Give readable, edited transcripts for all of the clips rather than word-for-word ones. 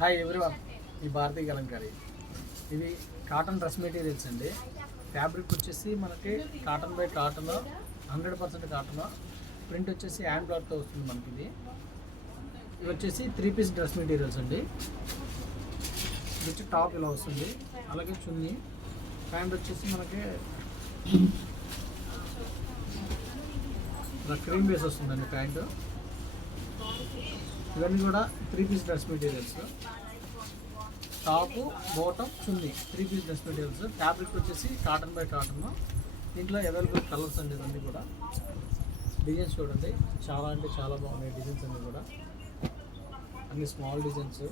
Hi everyone, ఈ భారతీయ కలంకారీ. ఇవి cotton dress materials అండి. ఫ్యాబ్రిక్ వచ్చేసి మనకి cotton by cotton, 100% cotton. Print వచ్చేసి హ్యాండ్ క్లాత్తో వస్తుంది మనకి. ఇవి వచ్చేసి 3 పీస్ డ్రెస్ మెటీరియల్స్ అండి. ఇది వచ్చి టాప్ ఇలా వస్తుంది, అలాగే చున్నీ. ప్యాంట్ వచ్చేసి మనకి ఇలా క్రీమ్ బేస్ వస్తుందండి ప్యాంటు. ఇవన్నీ కూడా 3 piece dress materials. Top, bottom, chunni 3 piece dress materials. Fabric వచ్చేసి కాటన్ బై కాటన్. దీంట్లో అవైలబుల్ కలర్స్ అండి. ఇవన్నీ కూడా డిజైన్స్ చూడండి, చాలా అంటే చాలా బాగున్నాయి డిజైన్స్ అన్నీ కూడా. అన్ని small designs,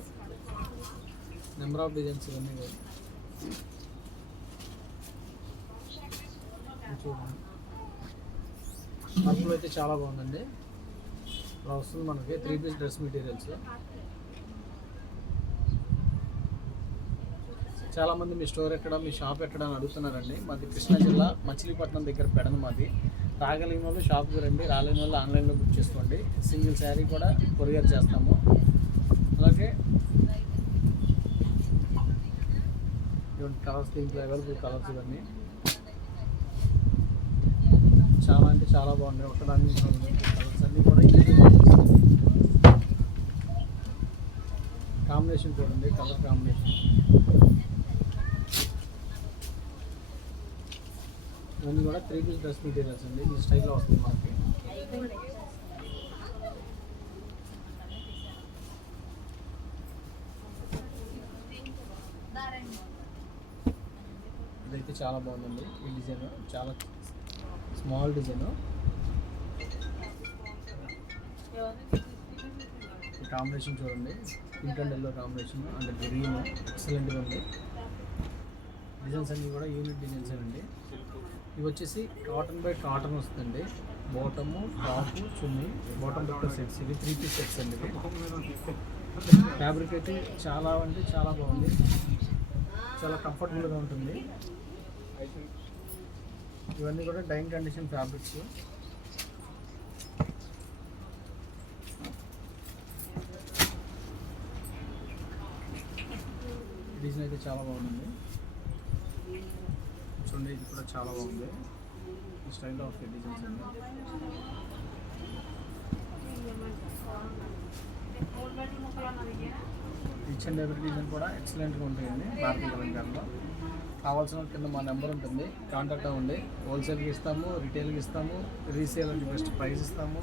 number of designs ఇవన్నీ కూడా చూడండి. పర్పుల్ అయితే చాలా బాగుందండి. ఇలా వస్తుంది మనకి 3 పీస్ డ్రెస్ మెటీరియల్స్. చాలామంది మీ స్టోర్ ఎక్కడ, మీ షాప్ ఎక్కడ అని అడుగుతున్నారండి. మాది కృష్ణా జిల్లా మచిలీపట్నం దగ్గర పెడన మాది. రాగలిగిన వాళ్ళు షాప్కి రండి, రాలేని వాళ్ళు ఆన్లైన్లో బుక్ చేసుకోండి. సింగిల్ శారీ కూడా కొరియర్ చేస్తాము. అలాగే ఇటువంటి కలర్స్, దీంట్లో అవైలబుల్ కలర్స్ ఇవన్నీ చాలా అంటే చాలా బాగున్నాయి. ఒకదాన్ని కలర్స్ అన్నీ కూడా కాంబినేషన్ చూడండి, కలర్ కాంబినేషన్. ఇవన్నీ కూడా 3 పీస్ డ్రెస్ మెటీరియల్స్ అండి. ఈ స్టైల్లో వస్తుంది మనకి. ఇదైతే చాలా బాగుందండి. ఈ డిజైన్ చాలా స్మాల్ డిజైన్. కాంబినేషన్ చూడండి, pink and yellow combination and green ఎక్సలెంట్గా ఉంది. డిజైన్స్ అన్నీ కూడా యూనిక్ డిజైన్స్ అండి. ఇవి వచ్చేసి కాటన్ బై కాటన్ వస్తుంది. బాటము, టాపు, చున్నీ, బాటమ్ దుప్ప సెట్స్. ఇవి 3 పీస్ సెట్స్ అండి. ఫ్యాబ్రిక్ అయితే చాలా అంటే చాలా బాగుంది, చాలా కంఫర్టబుల్గా ఉంటుంది. ఇవన్నీ కూడా డైయింగ్ కండిషన్ ఫ్యాబ్రిక్స్. డిజైన్ అయితే చాలా బాగుంది చూడండి. ఇది కూడా చాలా బాగుంది. ఈ స్టైల్లో ఆఫ్ డిజైన్స్ అండి. ఈచ్ అండ్ ఎవ్రీ డిజైన్ కూడా ఎక్సలెంట్గా ఉంటాయండి భారతీయ కలంకారీలో. కావాల్సిన కింద మా నెంబర్ ఉంటుంది, కాంటాక్ట్ అవ్వండి. హోల్సేల్కి ఇస్తాము, రిటైల్కి ఇస్తాము, రీసేల్ అంటే బెస్ట్ ప్రైస్ ఇస్తాము.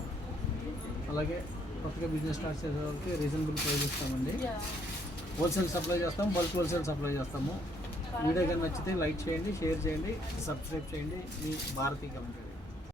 అలాగే కొత్తగా బిజినెస్ స్టార్ట్ చేసే వాళ్ళకి రీజనబుల్ ప్రైస్ ఇస్తామండి. హోల్సేల్ సప్లై చేస్తాము, బల్క్ హోల్సేల్ సప్లై చేస్తాము. వీడియో కానీ నచ్చితే లైక్ చేయండి, షేర్ చేయండి, సబ్స్క్రైబ్ చేయండి. మీ భారతీయ కలంకారీ.